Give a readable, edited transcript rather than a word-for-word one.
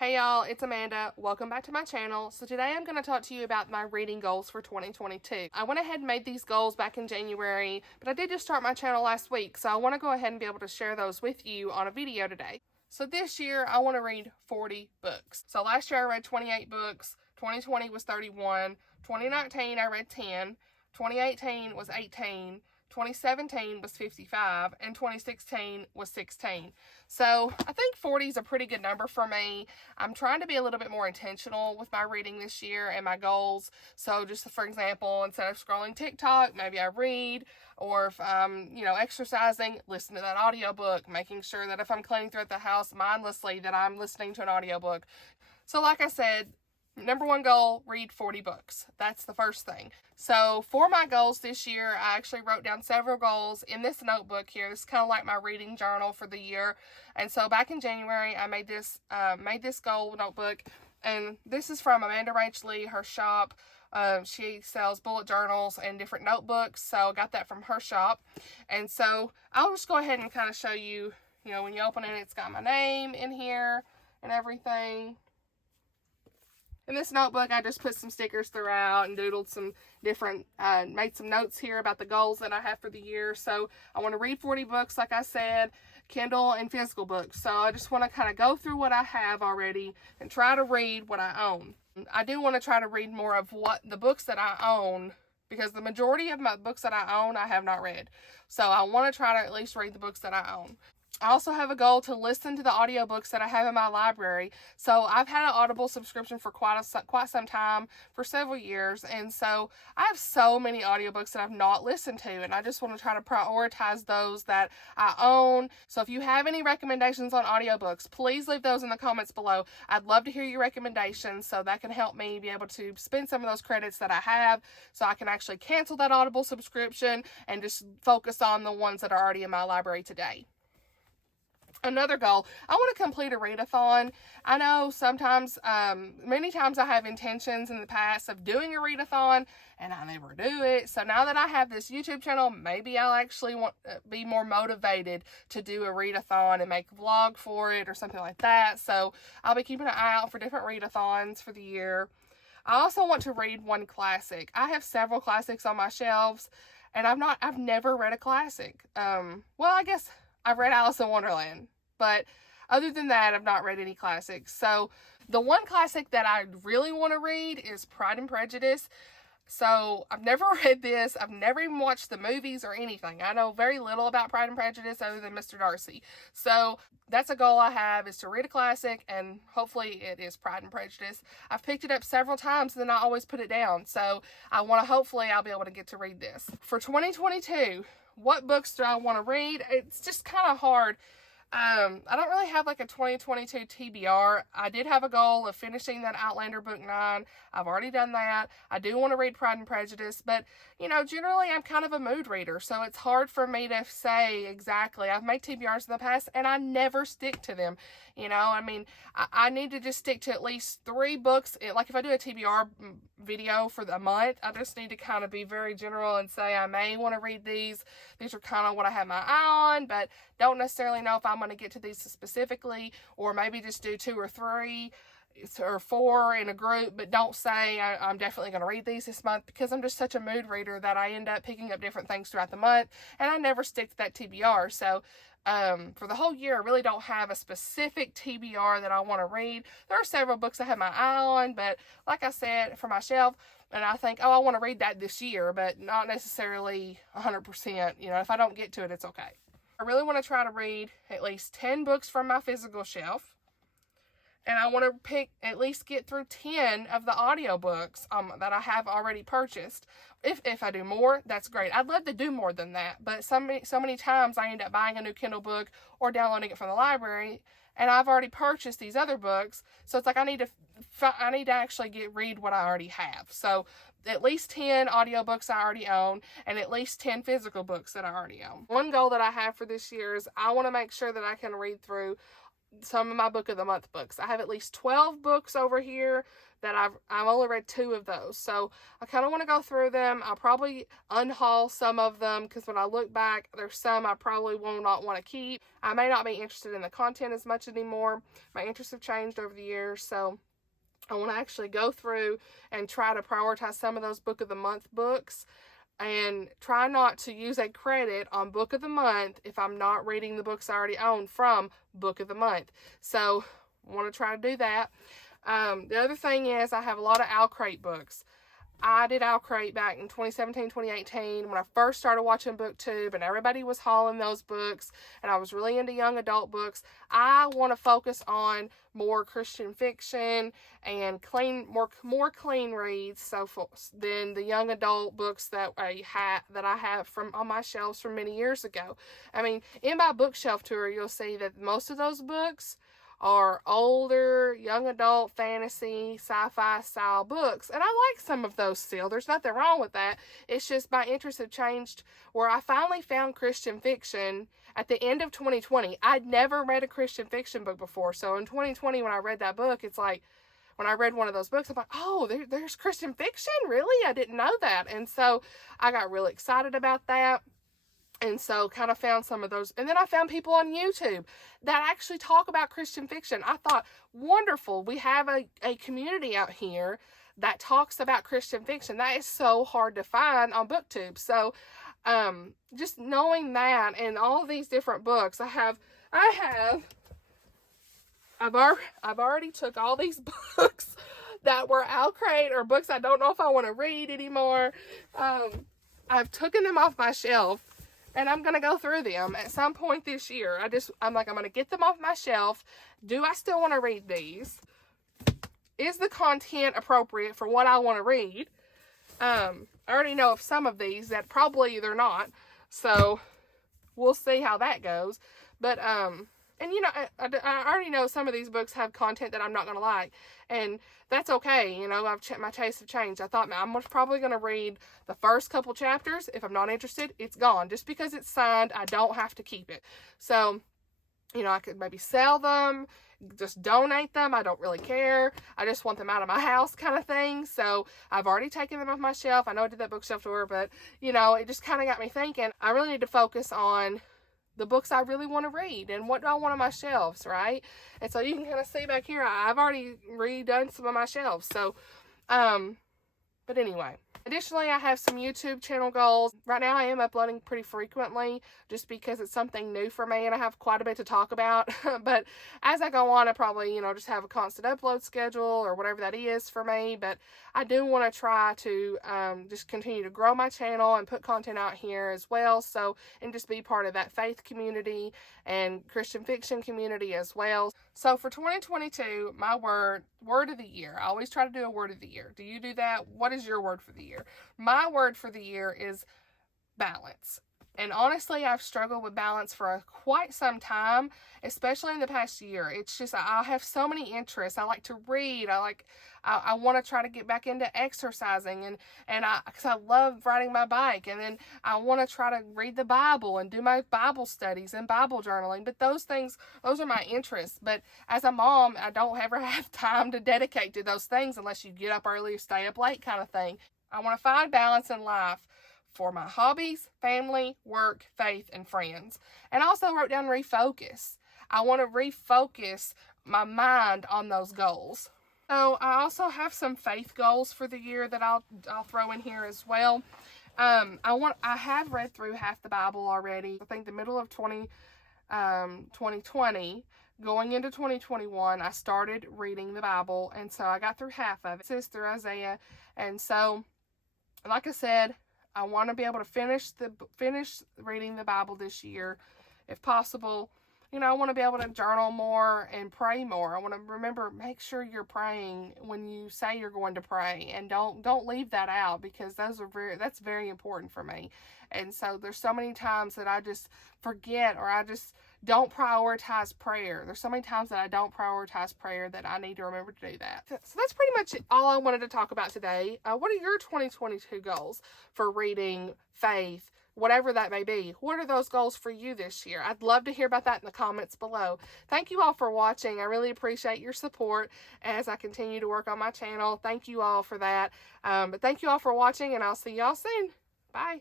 Hey y'all, it's Amanda. Welcome back to my channel. So today I'm going to talk to you about my reading goals for 2022. I went ahead and made these goals back in January, but I did just start my channel last week, so I want to go ahead and be able to share those with you on a video today. So this year I want to read 40 books. So last year I read 28 books, 2020 was 31, 2019 I read 10, 2018 was 18, 2017 was 55, and 2016 was 16. So I think 40 is a pretty good number for me. I'm trying to be a little bit more intentional with my reading this year and my goals. So just for example, instead of scrolling TikTok, maybe I read, or if I'm, exercising, listen to that audiobook, making sure that if I'm cleaning throughout the house mindlessly that I'm listening to an audiobook. So like I said, number one goal, read 40 books. That's the first thing. So for my goals this year, I actually wrote down several goals in this notebook here. This is kind of like my reading journal for the year. And so back in January, I made this goal notebook. And this is from Amanda Lee, her shop. She sells bullet journals and different notebooks. So I got that from her shop. And so I'll just go ahead and kind of show you, when you open it, it's got my name in here and everything. In this notebook, I just put some stickers throughout and doodled some different, made some notes here about the goals that I have for the year. So I want to read 40 books, like I said, Kindle and physical books. So I just want to kind of go through what I have already and try to read what I own. I do want to try to read more of what the books that I own, because the majority of my books that I own, I have not read. So I want to try to at least read the books that I own. I also have a goal to listen to the audiobooks that I have in my library. So I've had an Audible subscription for quite some time, for several years. And so I have so many audiobooks that I've not listened to. And I just want to try to prioritize those that I own. So if you have any recommendations on audiobooks, please leave those in the comments below. I'd love to hear your recommendations, so that can help me be able to spend some of those credits that I have, so I can actually cancel that Audible subscription and just focus on the ones that are already in my library today. Another goal, I want to complete a readathon. I know sometimes, many times I have intentions in the past of doing a readathon and I never do it. So now that I have this YouTube channel, maybe I'll actually be more motivated to do a readathon and make a vlog for it or something like that. So I'll be keeping an eye out for different readathons for the year. I also want to read one classic. I have several classics on my shelves, and I've never read a classic. Well, I guess I've read Alice in Wonderland, but other than that, I've not read any classics. So the one classic that I really want to read is Pride and Prejudice. So I've never read this. I've never even watched the movies or anything. I know very little about Pride and Prejudice other than Mr. Darcy. So that's a goal I have, is to read a classic, and hopefully it is Pride and Prejudice. I've picked it up several times and then I always put it down. So hopefully I'll be able to get to read this. For 2022, what books do I want to read? It's just kind of hard. I don't really have like a 2022 TBR. I did have a goal of finishing that Outlander book 9. I've already done that. I do want to read Pride and Prejudice, but generally I'm kind of a mood reader, so it's hard for me to say exactly. I've made TBRs in the past and I never stick to them. I need to just stick to at least 3 books. Like if I do a TBR video for the month, I just need to kind of be very general and say I may want to read these. These are kind of what I have my eye on, but don't necessarily know if I'm going to get to these specifically, or maybe just do 2 or 3 or 4 in a group, but don't say I'm definitely going to read these this month, because I'm just such a mood reader that I end up picking up different things throughout the month and I never stick to that TBR. So for the whole year, I really don't have a specific TBR that I want to read. There are several books I have my eye on, but like I said, for my shelf, and I think, I want to read that this year, but not necessarily 100%. If I don't get to it, it's okay. I really want to try to read at least 10 books from my physical shelf. And I want to at least get through 10 of the audiobooks that I have already purchased. If I do more, that's great. I'd love to do more than that. But so many times I end up buying a new Kindle book or downloading it from the library, and I've already purchased these other books. So it's like I need to actually read what I already have. So at least 10 audiobooks I already own, and at least 10 physical books that I already own. One goal that I have for this year is I want to make sure that I can read through some of my book of the month books. I have at least 12 books over here that I've only read 2 of those. So I kind of want to go through them. I'll probably unhaul some of them because when I look back, there's some I probably will not want to keep. I may not be interested in the content as much anymore. My interests have changed over the years, so I want to actually go through and try to prioritize some of those book of the month books and try not to use a credit on book of the month if I'm not reading the books I already own from book of the month. So I want to try to do that. The other thing is I have a lot of Owl Crate books. I did Owl Crate back in 2017, 2018 when I first started watching Booktube and everybody was hauling those books and I was really into young adult books. I want to focus on more Christian fiction and more clean reads than the young adult books that I have from on my shelves from many years ago. I mean, in my bookshelf tour, you'll see that most of those books are older, young adult, fantasy, sci-fi style books. And I like some of those still. There's nothing wrong with that. It's just my interests have changed where I finally found Christian fiction at the end of 2020. I'd never read a Christian fiction book before. So in 2020, when I read that book, it's like, when I read one of those books, I'm like, oh, there's Christian fiction? Really? I didn't know that. And so I got really excited about that. And so kind of found some of those. And then I found people on YouTube that actually talk about Christian fiction. I thought, wonderful. We have a community out here that talks about Christian fiction. That is so hard to find on Booktube. So just knowing that and all these different books, I've already took all these books that were Owl Crate or books I don't know if I want to read anymore. I've taken them off my shelf. And I'm going to go through them at some point this year. I'm going to get them off my shelf. Do I still want to read these? Is the content appropriate for what I want to read? I already know of some of these that probably they're not. So we'll see how that goes. But, and you know, I already know some of these books have content that I'm not going to like. And that's okay. You know, my tastes have changed. I thought, man, I'm probably going to read the first couple chapters. If I'm not interested, it's gone. Just because it's signed, I don't have to keep it. So, you know, I could maybe sell them, just donate them. I don't really care. I just want them out of my house kind of thing. So I've already taken them off my shelf. I know I did that bookshelf tour, but, you know, it just kind of got me thinking. I really need to focus on the books I really want to read and what do I want on my shelves, right? And so you can kind of see back here, I've already redone some of my shelves. So, but anyway. Additionally, I have some YouTube channel goals. Right now, I am uploading pretty frequently just because it's something new for me and I have quite a bit to talk about. But as I go on, I probably, you know, just have a constant upload schedule or whatever that is for me. But I do want to try to just continue to grow my channel and put content out here as well. So, and just be part of that faith community and Christian fiction community as well. So for 2022, my word of the year. I always try to do a word of the year. Do you do that? What is your word for the year? My word for the year is balance. And honestly, I've struggled with balance for quite some time, especially in the past year. It's just, I have so many interests. I like to read. I want to try to get back into exercising because I love riding my bike. And then I want to try to read the Bible and do my Bible studies and Bible journaling. But those are my interests. But as a mom, I don't ever have time to dedicate to those things unless you get up early or stay up late kind of thing. I want to find balance in life for my hobbies, family, work, faith, and friends. And I also wrote down refocus. I want to refocus my mind on those goals. So I also have some faith goals for the year that I'll throw in here as well. I have read through half the Bible already. I think the middle of 2020, going into 2021, I started reading the Bible, and so I got through half of it. It says through Isaiah, and so, like I said, I want to be able to finish reading the Bible this year, if possible. You know, I want to be able to journal more and pray more. I want to make sure you're praying when you say you're going to pray, and don't leave that out because that's very important for me. And so there's so many times that I just forget or I just don't prioritize prayer. There's so many times that I don't prioritize prayer that I need to remember to do that. So that's pretty much all I wanted to talk about today. What are your 2022 goals for reading, faith, whatever that may be. What are those goals for you this year? I'd love to hear about that in the comments below. Thank you all for watching. I really appreciate your support as I continue to work on my channel. Thank you all for that. But thank you all for watching, and I'll see y'all soon. Bye.